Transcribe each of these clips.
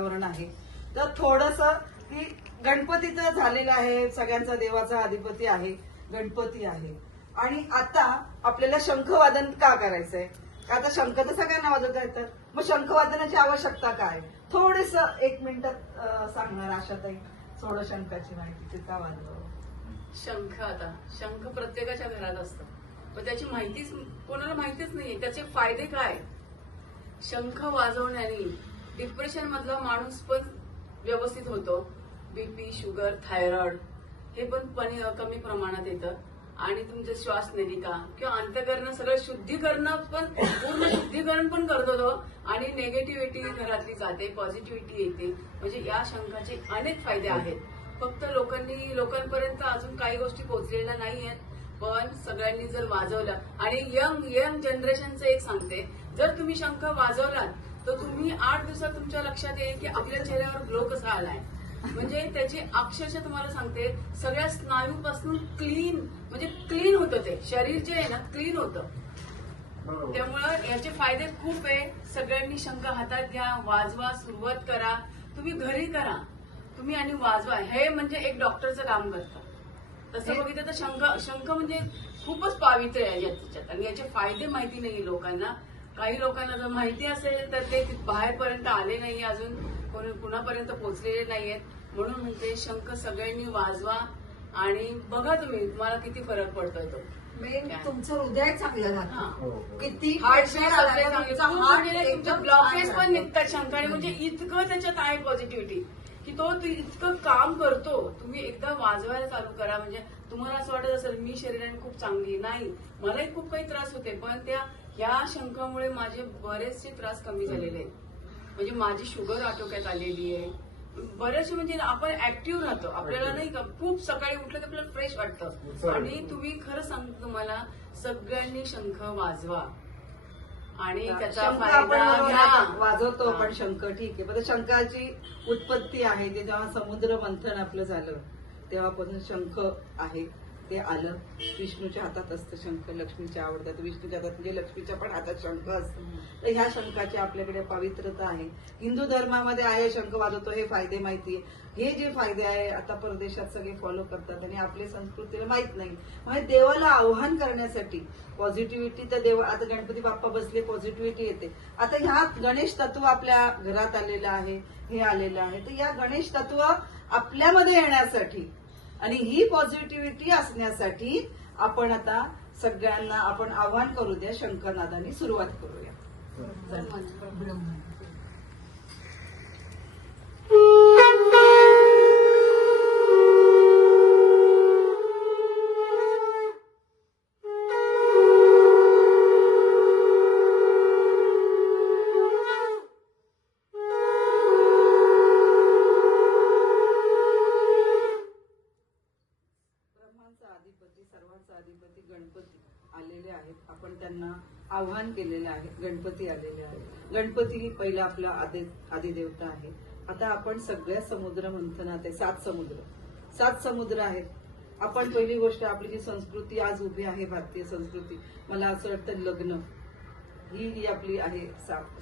वातावरण आहे. तर थोडंसं की गणपतीचं झालेलं आहे, सगळ्यांचा देवाचा अधिपती आहे, गणपती आहे. आणि आता आपल्याला शंखवादन का करायचंय? आता शंख तर सगळ्यांना वाजवता येतं, मग शंखवादनाची आवश्यकता काय? थोडस 1 मिनिटात सांगणार आशाताई थोडं शंखाची माहिती, ते का वाजवावं? शंख, आता शंख प्रत्येकाच्या घरात असतं, पण त्याची माहितीच कोणाला माहितीच नाहीये. त्याचे फायदे काय? शंख वाजवण्याने डिप्रेशन मधला माणूस पण व्यवस्थित होतो. बीपी, शुगर, थायरॉइड हे पण कमी प्रमाणात येतं. आणि तुमचं श्वासनलिका किंवा अंतःकरण सगळं शुद्धीकरण पण, पूर्ण शुद्धीकरण पण करतो तो. आणि निगेटिव्हिटी घरातली जाते, पॉझिटिव्हिटी येते. म्हणजे या शंखाचे अनेक फायदे आहेत. फक्त लोकांपर्यंत अजून काही गोष्टी पोहोचलेल्या नाही आहेत. पण सगळ्यांनी जर वाजवलं, आणि यंग जनरेशनचं एक सांगते, जर तुम्ही शंख वाजवलात तर तुम्ही 8 दिवसात तुमच्या लक्षात येईल की आपल्या चेहऱ्यावर ग्लो कसा आलाय. म्हणजे त्याची अक्षरशः तुम्हाला सांगते, सगळ्या स्नायूपासून क्लीन होतं, ते शरीर जे आहे ना क्लीन होतं. त्यामुळं याचे फायदे खूप आहे. सगळ्यांनी शंख हातात घ्या, वाजवा, सुरुवात करा. तुम्ही घरी करा तुम्ही आणि वाजवा. हे म्हणजे एक डॉक्टरचं काम करतं. तसं बघितलं तर शंख म्हणजे खूपच पावित्र्य आहे याच्यात. आणि याचे फायदे माहिती नाही लोकांना. काही लोकांना जर माहिती असेल तर ते बाहेरपर्यंत आले नाही अजून, कुणापर्यंत पोहोचलेले नाहीयेत. म्हणून म्हणते शंख सगळ्यांनी वाजवा आणि बघा तुम्हाला किती फरक पडतोय तो. मेन तुमचं हृदय चांगलं राहतं, किती तुमचे ब्लॉकेज पण निघतात शंखाने. म्हणजे इतकं त्याच्यात आहे पॉझिटिव्हिटी की तो इतकं काम करतो. तुम्ही एकदा वाजवायला चालू करा. म्हणजे तुम्हाला असं वाटत असेल मी शरीराने खूप चांगली नाही, मलाही खूप काही त्रास होते, पण या शंखामुळे माझे बरेचसे त्रास कमी झालेले आहेत. म्हणजे माझी शुगर आटोक्यात आलेली आहे. बरेचसे म्हणजे आपण ऍक्टिव्ह राहतो. आपल्याला नाही का खूप सकाळी उठलं की आपल्याला फ्रेश वाटतं. आणि तुम्ही खरं सांगतो तुम्हाला, सगळ्यांनी शंख वाजवा आणि त्याचा फायदा वाजवतो. पण शंख ठीक आहे, पण शंखाची उत्पत्ती आहे ते जेव्हा समुद्र मंथन आपलं झालं तेव्हापासून शंख आहे ते आलं. विष्णूच्या हातात असतं शंख, लक्ष्मीच्या आवडतात. विष्णूच्या हातात म्हणजे लक्ष्मीच्या पण हातात शंख असतो. तर ह्या शंखाची आपल्याकडे पवित्रता आहे. हिंदू धर्मामध्ये आहे शंख वाजवतो, हे फायदे माहिती आहे. हे जे फायदे आहे आता परदेशात सगळे फॉलो करतात आणि आपल्या संस्कृतीला माहित नाही. म्हणजे देवाला आव्हान करण्यासाठी पॉझिटिव्हिटी, तर देव आता गणपती बाप्पा बसले, पॉझिटिव्हिटी येते. आता ह्या गणेश तत्व आपल्या घरात आलेलं आहे, हे आलेलं आहे. तर या गणेश तत्व आपल्यामध्ये येण्यासाठी आणि ही पॉझिटिव्हिटी असण्यासाठी आपण आता सगळ्यांना आपण आव्हान करू द्या, शंखनादाने सुरुवात करूया. अधिपती, सर्वांचा अधिपती गणपती आलेले आहेत. आपण त्यांना आव्हान केलेलं आहे. गणपती आलेले आहेत. गणपती पहिला आपला आदिदेवता आहे. आता आपण सगळ्या समुद्र मंथनात आहे. 7 समुद्र आहेत. आपण पहिली गोष्ट आपली जी संस्कृती आज उभी आहे, भारतीय संस्कृती, मला असं वाटतं लग्न ही आपली आहे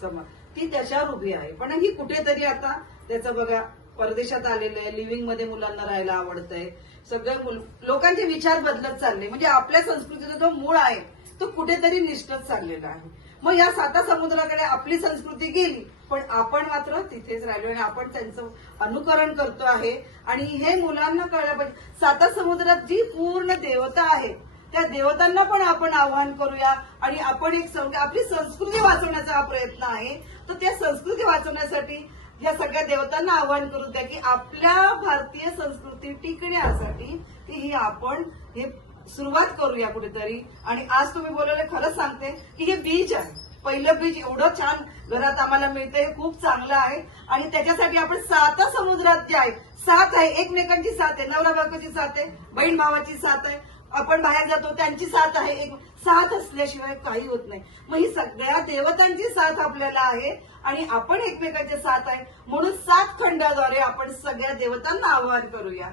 समाज, ती त्याच्यावर उभी आहे. पण ही कुठेतरी आता त्याचं बघा परदेशात आलेलं आहे. लिव्हिंग मध्ये मुलांना राहायला आवडतंय. सगळं लोकांचे विचार बदलत चालले. म्हणजे आपल्या संस्कृतीचा जो मूळ आहे तो कुठेतरी निष्ठच चाललेला आहे. मग या 7 समुद्राकडे आपली संस्कृती गेली, पण आपण मात्र तिथेच राहिलो आणि आपण त्यांचं अनुकरण करतो आहे. आणि हे मुलांना कळलं पाहिजे. 7 समुद्रात जी पूर्ण देवता आहे त्या देवतांना पण आपण आव्हान करूया आणि आपण आपली संस्कृती वाचवण्याचा हा प्रयत्न आहे. तर त्या संस्कृती वाचवण्यासाठी या सगळ्या देवतांना आव्हान करू द्या की आपल्या भारतीय संस्कृती टिकण्यासाठी ही आपण हे सुरुवात करूया कुठेतरी. आणि आज तुम्ही बोलवलं, खरंच सांगते की हे बीज आहे. पहिलं बीज एवढं छान घरात आम्हाला मिळतंय, खूप चांगलं आहे. आणि त्याच्यासाठी आपण 7 समुद्रात जे आहे, 7 आहे, एकमेकांची साथ आहे, नवरा बायकोची साथ आहे, बहीण भावाची साथ आहे, आपण बाहेर जातो त्यांची साथ आहे. एक साथ असल्याशिवाय काही होत नाही. मग ही सगळ्या देवतांची साथ आपल्याला आहे आणि आपण एकमेकांची साथ आहे. म्हणून 7 खंडाद्वारे आपण सगळ्या देवतांना आवाहन करूया.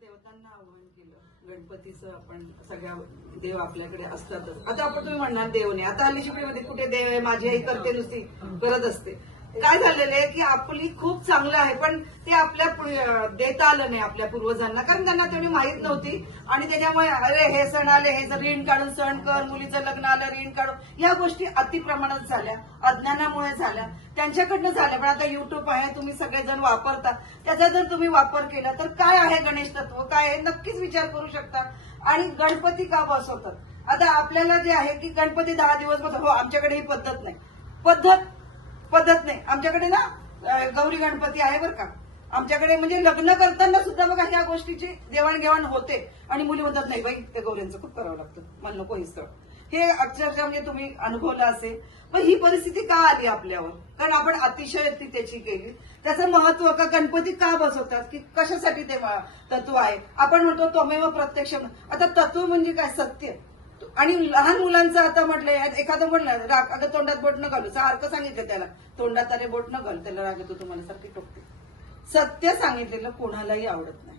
देवतांना आवाहन केलं, गणपतीचं आपण सगळ्या देव आपल्याकडे असतातच. आता आपण तुम्ही म्हणणार देव नाही, आता हल्ली शिपडीमध्ये कुठे देव आहे, माझी आई करते नुसती करत असते. काय झालेलं आहे की आपली खूप चांगलं आहे, पण ते आपल्या देता आलं नाही आपल्या पूर्वजांना, कारण त्यांना तेवढी माहीत नव्हती. आणि त्याच्यामुळे अरे हे सण आले, हे जर ऋण काढून सण कर, मुलीचं लग्न आलं ऋण काढून, या गोष्टी अति प्रमाणात झाल्या, अज्ञानामुळे झाल्या, त्यांच्याकडनं झाल्या. पण आता युट्यूब आहे, तुम्ही सगळेजण वापरता, त्याचा जर तुम्ही वापर केला तर काय आहे गणेश तत्व, काय आहे नक्कीच विचार करू शकता. आणि गणपती का बसवतात, आता आपल्याला जे आहे की गणपती 10 दिवस बसवतात. हो, आमच्याकडे ही पद्धत नाही, पद्धत नाही आमच्याकडे ना. गौरी गणपती आहे बरं का आमच्याकडे, म्हणजे लग्न करताना सुद्धा बघा ह्या गोष्टीची देवाणघेवाण होते. आणि मुली म्हणतात नाही बाई ते गौऱ्यांचं खूप करावं लागतं, मला नको हे स्थळ. हे अक्षरशः म्हणजे तुम्ही अनुभवलं असेल. पण ही परिस्थिती का आली आपल्यावर, कारण आपण अतिशयोक्ती त्याची केली. त्याचं महत्व का गणपती का बसवतात, की कशासाठी ते तत्व आहे. आपण म्हणतो त्वमेव प्रत्यक्ष, आता तत्व म्हणजे काय, सत्य. आणि लहान मुलांचं आता म्हटलं, एखादं म्हणलं राग, अगं तोंडात बोट न घालू, सारखं सांगितलं त्याला तोंडात अरे बोट न घाल, त्याला राग येतो, तुम्हाला सारखी टोकते. सत्य सांगितलेलं कोणालाही आवडत नाही.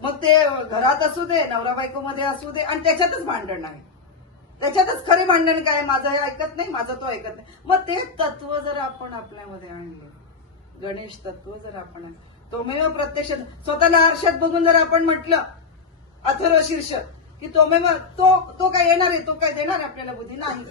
मग ते घरात असू दे, नवरा बायको मध्ये असू दे, आणि त्याच्यातच भांडण आहे. त्याच्यातच खरे भांडण काय, माझं हे ऐकत नाही, माझा तो ऐकत नाही. मग ते तत्व जर आपण आपल्यामध्ये आणले, गणेश तत्व जर आपण तोमेव प्रत्यक्ष, स्वतःला आरशात बघून जर आपण म्हटलं अथर्व शीर्ष की तोमेव, तो काय येणार आहे, तो काय देणार आपल्याला बुद्धी नाही.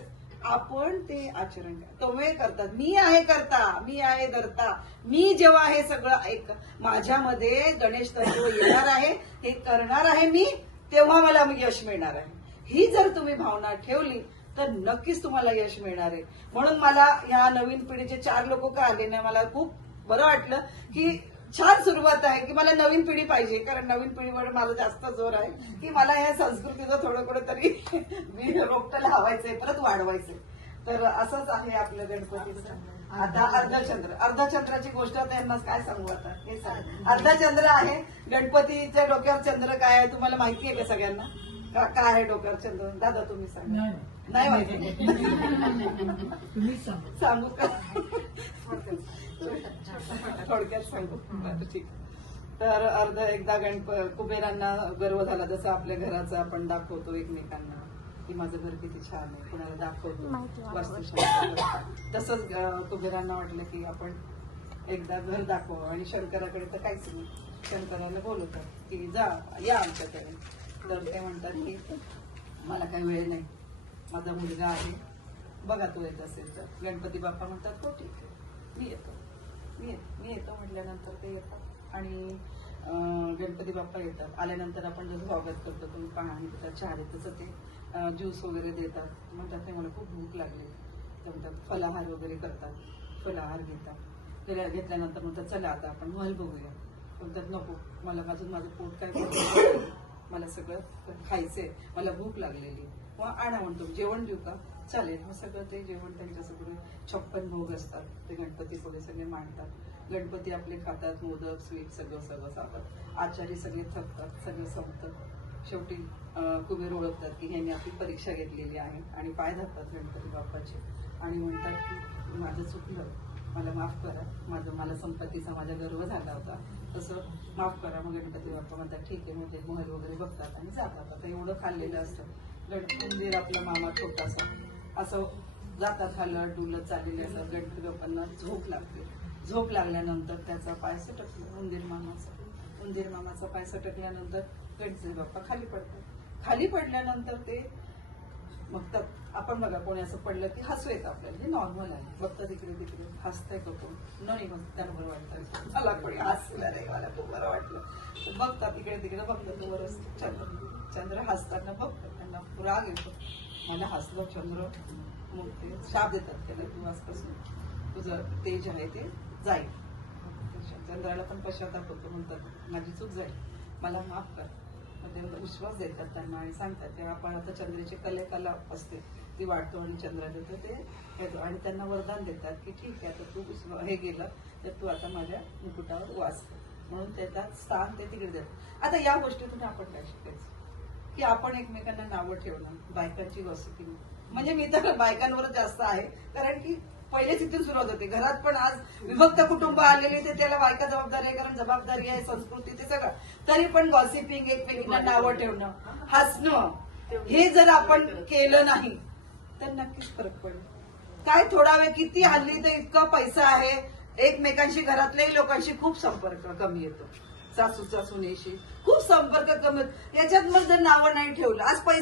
आपण ते आचरण तोमेव करतात. मी आहे करता, मी आहे धरता, मी जेव्हा हे सगळं ऐक, माझ्यामध्ये गणेश तत्व येणार आहे, हे करणार आहे मी, तेव्हा मला यश मिळणार आहे. ही जर तुम्ही भावना ठेवली तर नक्कीच तुम्हाला यश मिळणार आहे. म्हणून मला ह्या नवीन पिढीचे 4 लोक का आले नाही, मला खूप बरं वाटलं की छान सुरुवात आहे, की मला नवीन पिढी पाहिजे, कारण नवीन पिढीवर मला जास्त जोर आहे की मला या संस्कृतीचं थोडं तरी मी रोपटं लावायचंय, परत वाढवायचंय. तर असंच आहे आपलं गणपतीचं. आता अर्धचंद्राची गोष्ट त्यांना काय सांगू, आता हे सांग. अर्धचंद्र आहे गणपतीच्या डोक्यावर. चंद्र काय आहे तुम्हाला माहिती आहे का सगळ्यांना, काय आहे डोक्यावर चंद्र? दादा तुम्ही सांगा. नाही माहिती, सांगू का? थोडक्यात सांगू, ठीक. तर एकदा कुबेरांना गर्व झाला, जसं आपल्या घराचं आपण दाखवतो एकमेकांना की माझं घर किती छान आहे, कुणाला दाखवतो वास्तुशास्त्र, तसंच कुबेरांना वाटलं की आपण एकदा घर दाखव. आणि शंकराकडे तर काहीच नाही, शंकराला बोलवतात की या आमच्याकडे. तर ते म्हणतात की मला काही वेळ नाही, माझा मुलगा आहे, बघा तू येत असेल तर. गणपती बाप्पा म्हणतात हो ठीक आहे, मी येतो म्हटल्यानंतर ते येतात. आणि गणपती बाप्पा येतात, आल्यानंतर आपण जसं स्वागत करतो, तुम्ही पाणी देतात, चहा देतात, तसं ते ज्यूस वगैरे देतात. म्हणतात ते मला खूप भूक लागली, तर म्हणतात फलाहार वगैरे करतात, फलाहार घेतात. घेतल्यानंतर म्हणतात चला आता आपण महल बघूया. म्हणतात नको, मला माझं पोट काय, मला सगळं खायचंय, मला भूक लागलेली. मग आणा म्हणतो, जेवण देऊ का, चालेल. मग सगळं ते जेवण त्यांच्यासोबत 56 भोग असतात, ते गणपती पुढे सगळे मांडतात. गणपती आपले खातात, मोदक स्वीट सगळं खातात. आचारी सगळे थकतात, सगळं संपतं. शेवटी कुबेर ओळखतात की ह्यांनी आपली परीक्षा घेतलेली आहे आणि पाय धरतात गणपती बाप्पाचे आणि म्हणतात की माझं चुकलं, मला माफ करा, मला संपत्तीचा माझा गर्व झाला होता, तसं माफ करा. मग गणपती बाप्पा म्हणतात ठीक आहे, मग ते महल वगैरे बघतात आणि जातात. आता एवढं खाल्लेलं असतं, मंदिर आपला मामा छोटासा असं जातात, हलत डुलत चाललेले असतात. गणपती बाप्पांना झोप लागते. झोप लागल्यानंतर त्याचा पाय सटकला, उंदीर मामाचा पाय सटकल्यानंतर गणपती बाप्पा खाली पडतात. खाली पडल्यानंतर ते बघतात, आपण बघा कोणी असं पडलं की हसू येतं आपल्याला, हे नॉर्मल आहे. बघतात तिकडे हसतंय का कोण, नाही मग त्यांना बरं वाटतं, मला कोणी हसलं नाही, मला खूप बरं वाटलं. बघतात तिकडे बघतात, वर चंद्र हसताना बघतात, त्यांना राग येतो, मला हसलं चंद्र. मग ते शाप देतात त्याला, तू आजपासून तुझं तेज आहे ते जाईल. चंद्राला पण पश्चाताप होतो, म्हणतात माझी चूक जाईल, मला माफ कर. मग ते विश्वास देतात त्यांना आणि सांगतात तेव्हा आपण आता चंद्राची कला असते ती वाढतो आणि चंद्र देतो ते येतो. आणि त्यांना वरदान देतात की ठीक आहे, आता तू हे गेलं तर तू आता माझ्या मुकुटावर वास कर, म्हणून त्याचा स्थान ते तिकडे देतात. आता या गोष्टीतून आपण काय शिकायचं की आपण एकमेकांना नावं ठेवणं, बायकांची गॉसिपिंग. म्हणजे मी तर बायकांवर जास्त आहे, कारण की पहिलेच इथून सुरुवात होते. घरात पण आज विभक्त कुटुंब आलेले ते त्याला बायका जबाबदारी आहे, कारण जबाबदारी आहे, संस्कृती ते सगळं. तरी पण गॉसिपिंग, एकमेकींना नावं ठेवणं, हसणं, हे जर आपण केलं नाही तर नक्कीच फरक पडेल. काय थोडा वेळ, किती हल्ली तर इतका पैसा आहे, एकमेकांशी, घरातल्याही लोकांशी खूप संपर्क कमी येतो. सासूचा सुनेशी खूप संपर्क कमी, याच्यात मग जर नावं नाही ठेवलं, आज पैसा